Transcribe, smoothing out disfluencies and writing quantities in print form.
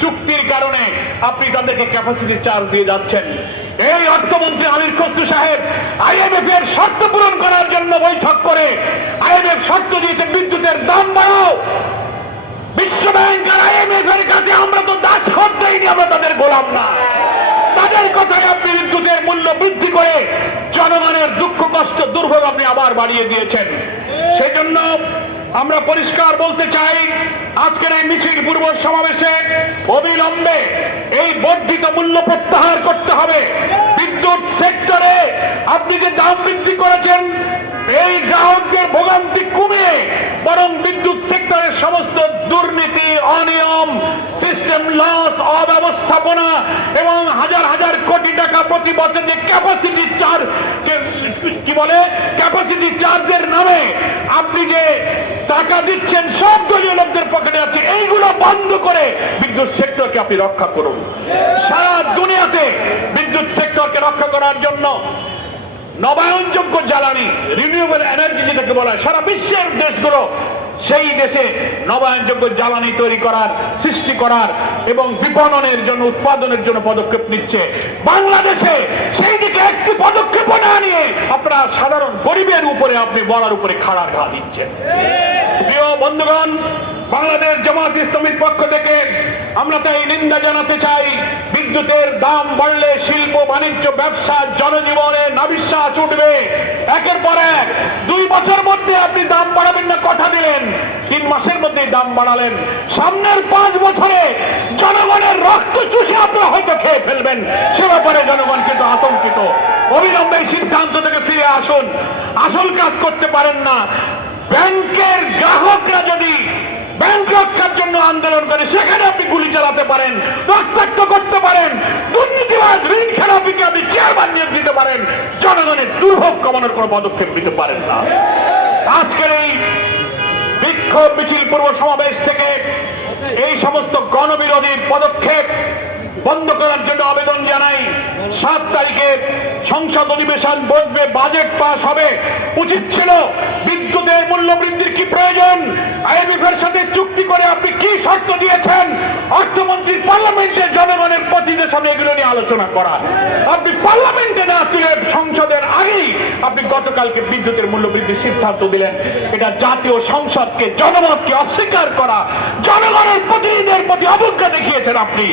চুক্তির কারণে আপনি তাদেরকে ক্যাপাসিটি চার্জ দিয়ে যাচ্ছেন। এই অর্থমন্ত্রী আমির খসরু সাহেব আইএমএফ এর শর্ত পূরণ করার জন্য বৈঠক করে আইএমএফ শর্ত দিয়েছে বিদ্যুতের দাম বাড়াও। বিশ্ব ব্যাংক আর আইএমএফ এর কাছে আমরা তো দাস দেইনি, আমরা তাদের গোলাম না। তাদের কথায় আপনি বিদ্যুতের মূল্য বৃদ্ধি করে জনগণের দুঃখ কষ্ট দুর্ভোগ আপনি আবার বাড়িয়ে দিয়েছেন। সেজন্য আমরা পরিষ্কার বলতে চাই, আজকের এই মিছিল পূর্ব সমাবেশে অবিলম্বে এই বর্ধিত মূল্য প্রত্যাহার করতে হবে। বিদ্যুৎ সেক্টরে আপনি যে দাম বৃদ্ধি করেছেন, এই গ্রাহকদের ভোগান্তি কমিয়ে বরং বিদ্যুৎ সেক্টরের সমস্ত দুর্নীতি, অনিয়ম, সিস্টেম লস, অব্যবস্থাপনা এবং হাজার হাজার কোটি টাকা প্রতি বছর যে ক্যাপাসিটি চার্জ ক্যাপাসিটি চার্জের নামে আপনি যে টাকা দিচ্ছেন সব দলীয় লোকদের পকেটে আছে, এইগুলো বন্ধ করে বিদ্যুৎ সেক্টরকে আপনি রক্ষা করুন। সারা দুনিয়াতে বিদ্যুৎ সেক্টরকে রক্ষা করার জন্য নবায়নযোগ্য জ্বালানি, রিনিউয়েবল এনার্জি যেটাকে বলা হয়, সারা বিশ্বের দেশগুলো সেই দেশে নবায়নযোগ্য জ্বালানি তৈরি করার, সৃষ্টি করার এবং বিপণনের জন্য, উৎপাদনের জন্য পদক্ষেপ নিচ্ছে। বাংলাদেশে সেই দিকে একটি পদক্ষেপ না নিয়ে আপনারা সাধারণ গরিবের উপরে আপনি বলার উপরে খাড়া ঘা দিচ্ছেন। প্রিয় বন্ধুগণ, বাংলাদেশ জামায়াত ইসলামীর পক্ষ থেকে আমরা তাই নিন্দা জানাতে চাই। বিদ্যুতের দাম বাড়লে শিল্প, বাণিজ্য, ব্যবসা, জনজীবনে নাবিশ্বাস উঠবে। একের পর এক 2 বছর মধ্যে আপনি দাম বাড়াবেন না কথা দিলেন, 3 মাসের মধ্যে দাম বাড়ালেন। সামনের 5 বছরে জনগণের রক্ত চুষে আপনারা হয়তো খেয়ে ফেলবেন, সে ব্যাপারে জনগণ কিন্তু আতঙ্কিত। অবিলম্বে সিদ্ধান্ত থেকে ফিরে আসুন। আসল কাজ করতে পারেন না। ব্যাংকের গ্রাহকরা যদি ব্যাংক রক্ষার জন্য আন্দোলন করে, সেখানে আপনি গুলি চালাতে পারেন, রক্তাক্ত করতে পারেন, দুর্নীতিবাদ, ঋণ খেলাপিকে আপনি চেয়ারম্যান নিয়োগ দিতে পারেন, জনগণের দুর্ভোগ কমানোর কোনো পদক্ষেপ নিতে পারেন না। আজকের এই বিক্ষোভ মিছিল পূর্ব সমাবেশ থেকে এই সমস্ত গণবিরোধী পদক্ষেপ বন্ধ করার জন্য আবেদন জানাই। 7 তারিখে সংসদ অধিবেশন বসবে, বাজেট পাস হবে। উচিত ছিল বিদ্যুতের মূল্য বৃদ্ধির কি প্রয়োজন, আইএমএফ এর সাথে চুক্তি করে আপনি কি শর্ত দিয়েছেন, অর্থমন্ত্রী পার্লামেন্টে জনগণের প্রতিনিধিদের সামনে এগুলো নিয়ে আলোচনা করা। আপনি পার্লামেন্টে না তুলে সংসদের আগেই আপনি গতকালকে বিদ্যুতের মূল্য বৃদ্ধির সিদ্ধান্ত দিলেন। এটা জাতীয় সংসদকে, জনমতকে অস্বীকার করা, জনগণের প্রতিনিধিদের প্রতি অবজ্ঞা দেখিয়েছেন আপনি।